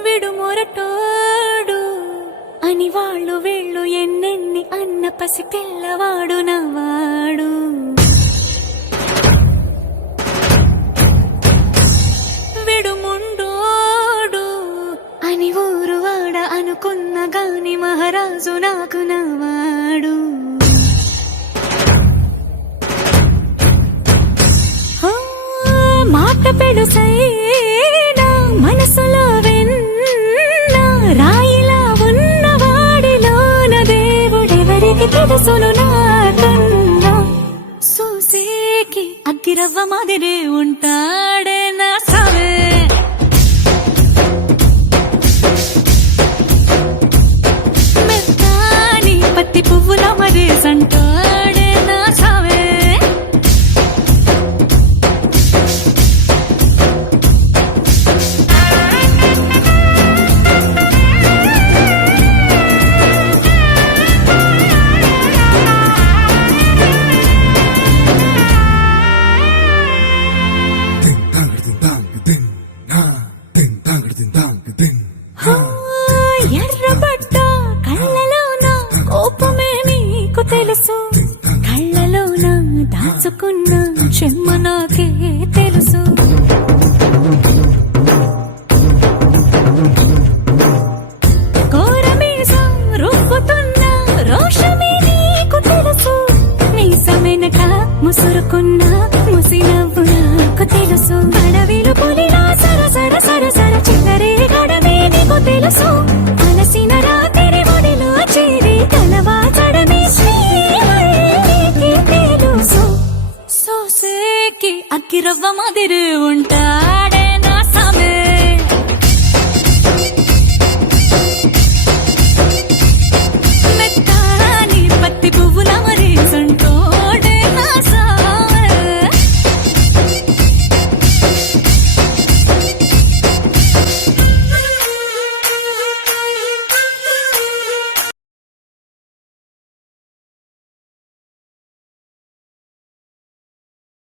విడుమొరటోడు అని వాళ్ళు వీళ్ళు ఎన్నెన్ని అన్న పసి పిల్లవాడు నవ్వాడు. విడుముండోడు అని ఊరు వాడ అనుకున్న గాని మహారాజు నాకు నవ్వాడు. మాట పెడుసైనా మనసులో వెన్న రాయిలా ఉన్నవాడిలోన దేవుడెవరికి తెలుసును నాకన్నా. సూసేకి అగ్గిరవ్వ మాదిరే ఉంటా.